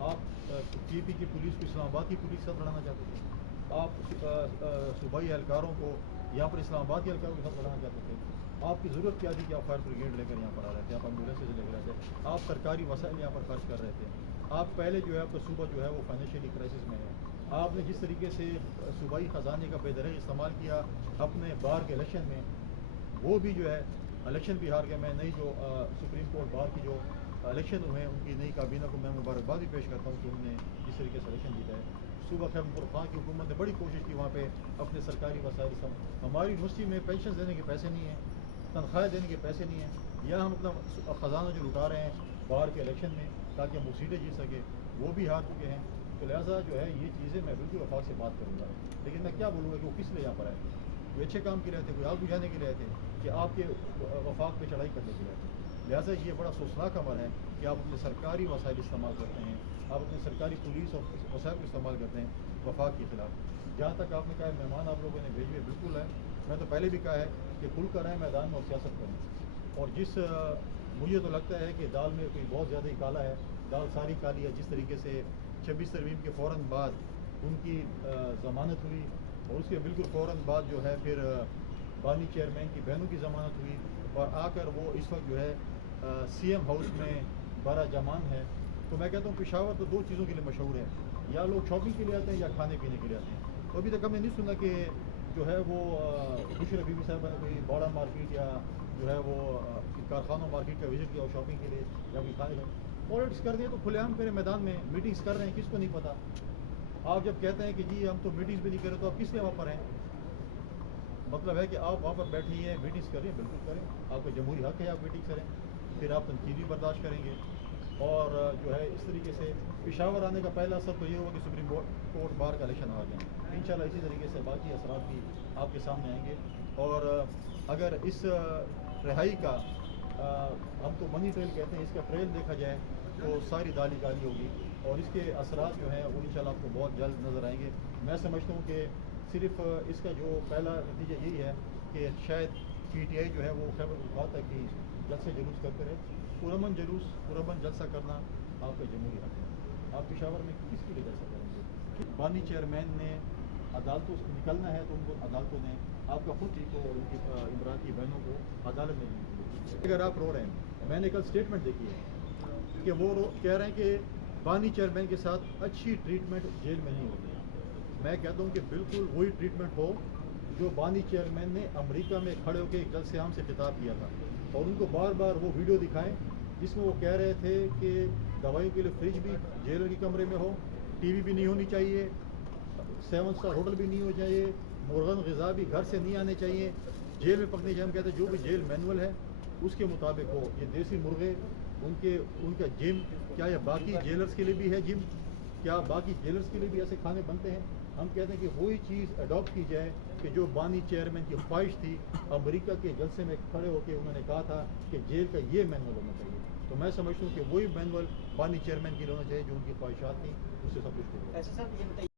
آپ پی پی کی پولیس کو اسلام آباد کی پولیس کے ساتھ لڑانا چاہتے تھے، آپ صوبائی اہلکاروں کو یہاں پر اسلام آباد کے اہلکاروں کے ساتھ لڑانا چاہتے تھے۔ آپ کی ضرورت کیا تھی کہ آپ فائر بریگیڈ لے کر یہاں پر آ رہے تھے، آپ ایمبولینسز لے کر آ رہے تھے، آپ سرکاری وسائل یہاں پر خرچ کر رہے تھے۔ آپ پہلے جو ہے آپ کا صوبہ جو ہے وہ فائنینشیلی کرائسس میں ہے، آپ نے جس طریقے سے صوبائی خزانے کا بے دریغ استعمال کیا اپنے بار کے الیکشن میں، وہ بھی جو ہے الیکشن بھی ہار گیا۔ میں نئی جو سپریم کورٹ بار کی جو الیکشن ہوئے ہیں ان کی نئی کابینہ کو میں مبارکباد بھی پیش کرتا ہوں کہ انہوں نے جس طریقے سے الیکشن جیتا ہے۔ صوبہ خیبر پختونخوا کی حکومت نے بڑی کوشش کی وہاں پہ اپنے سرکاری وسائل ہماری یونیورسٹی میں پینشن دینے کے پیسے نہیں ہیں، تنخواہیں دینے کے پیسے نہیں ہیں، یا ہم اپنا خزانہ جو لٹا رہے ہیں باہر کے الیکشن میں تاکہ ہم وہ سیٹیں جیت سکیں، وہ بھی ہار چکے ہیں۔ تو لہٰذا جو ہے یہ چیزیں میں بالکل وفاق سے بات کروں گا، لیکن میں کیا بولوں گا کہ وہ کس لیے یہاں پر آئے تھے؟ کوئی اچھے کام کے لیے تھے، کوئی آگ بجھانے کے لیے تھے کہ آپ کے وفاق پہ چڑھائی کرنے کے لیے تھے؟ لہٰذا یہ بڑا افسوسناک عمل ہے کہ آپ اپنے سرکاری وسائل استعمال کرتے ہیں، آپ اپنے سرکاری پولیس اور وسائل کو استعمال کرتے ہیں وفاق کے خلاف۔ جہاں تک آپ نے کہا مہمان آپ لوگوں نے بھیجے، بالکل ہے، میں تو پہلے بھی کہا ہے کہ کھل کر آئیں میدان میں اور سیاست کریں۔ اور مجھے تو لگتا ہے کہ دال میں کوئی بہت زیادہ ہی کالا ہے، دال ساری کالی ہے۔ جس طریقے سے 26 ترمیم کے فوراً بعد ان کی ضمانت ہوئی اور اس کے بالکل فوراً بعد جو ہے پھر بانی چیئرمین کی بہنوں کی ضمانت ہوئی، اور آ کر وہ اس وقت جو ہے سی ایم ہاؤس میں بارہ جمان ہے۔ تو میں کہتا ہوں پشاور تو دو چیزوں کے لیے مشہور ہے، یا لوگ شاپنگ کے لیے آتے ہیں یا کھانے پینے کے لیے آتے ہیں۔ تو ابھی تک ہم نے نہیں سنا کہ جو ہے وہ بشرا بی بی صاحبہ نے کوئی باڑا مارکیٹ یا جو ہے وہ کارخانوں مارکیٹ کا وزٹ کیا ہو شاپنگ کے لیے یا کوئی کھانے کا۔ پالیٹکس کر دیں تو کھلے عام کریں، میدان میں میٹنگس کر رہے ہیں، کس کو نہیں پتہ؟ آپ جب کہتے ہیں کہ جی ہم تو میٹنگس بھی نہیں کر رہے، تو آپ کس لیے وہاں پر ہیں؟ مطلب ہے کہ آپ وہاں پر بیٹھے ہیں میٹنگس کریں، بالکل کریں، آپ کا جمہوری حق ہے آپ میٹنگ کریں، پھر آپ تنقید بھی برداشت کریں گے۔ اور جو ہے اس طریقے سے پشاور آنے کا پہلا اثر تو یہ ہوگا کہ سپریم کورٹ بار کا الیکشن آ جائیں۔ انشاءاللہ اسی طریقے سے باقی اثرات بھی آپ کے سامنے آئیں گے۔ اور اگر اس رہائی کا ہم تو منی ٹریل کہتے ہیں، اس کا ٹریل دیکھا جائے تو ساری دال ہی کالی ہوگی، اور اس کے اثرات جو ہیں وہ انشاءاللہ آپ کو بہت جلد نظر آئیں گے۔ میں سمجھتا ہوں کہ صرف اس کا جو پہلا نتیجہ یہی ہے کہ شاید پی ٹی آئی جو ہے وہ خیبر پختونخوا تک کی جلسے جلوس کرتے رہے۔ پرامن جلوس، پرامن جلسہ کرنا آپ کا جمہوری حق ہے۔ آپ پشاور میں کس کے لیے جلسہ کریں گے؟ بانی چیئرمین نے عدالتوں سے نکلنا ہے تو ان کو عدالتوں نے آپ کا خود کو اور ان کی عمران کی بہنوں کو عدالت میں نہیں۔ اگر آپ رو رہے ہیں، میں نے کل اسٹیٹمنٹ دیکھی ہے کہ وہ کہہ رہے ہیں کہ بانی چیئرمین کے ساتھ اچھی ٹریٹمنٹ جیل میں نہیں ہوتی ہے۔ میں کہتا ہوں کہ بالکل وہی ٹریٹمنٹ ہو جو بانی چیئرمین نے امریکہ میں کھڑے ہو کے ایک جلسے عام سے خطاب کیا تھا، اور ان کو بار بار وہ ویڈیو دکھائیں جس میں وہ کہہ رہے تھے کہ دوائیوں کے لیے فریج بھی جیلر کے کمرے میں ہو، ٹی وی بھی نہیں ہونی چاہیے، 7 اسٹار ہوٹل بھی نہیں ہو چاہیے، مرغن غذا بھی گھر سے نہیں آنے چاہیے، جیل میں پکنے چاہیے۔ ہم کہتے ہیں جو بھی جیل مینول ہے اس کے مطابق ہو۔ یہ دیسی مرغے، ان کا جم، کیا یہ باقی جیلرز کے لیے بھی ہے جم؟ کیا باقی جیلرز کے لیے بھی ایسے کھانے بنتے ہیں؟ ہم کہتے ہیں کہ وہی چیز اڈاپٹ کی جائے کہ جو بانی چیئرمین کی خواہش تھی، امریکہ کے جلسے میں کھڑے ہو کے انہوں نے کہا تھا کہ جیل کا یہ مینول ہونا چاہیے۔ تو میں سمجھتا ہوں کہ وہی مینول بانی چیئرمین کے لیے ہونا چاہیے جو ان کی خواہشات تھیں، اس سے سب کچھ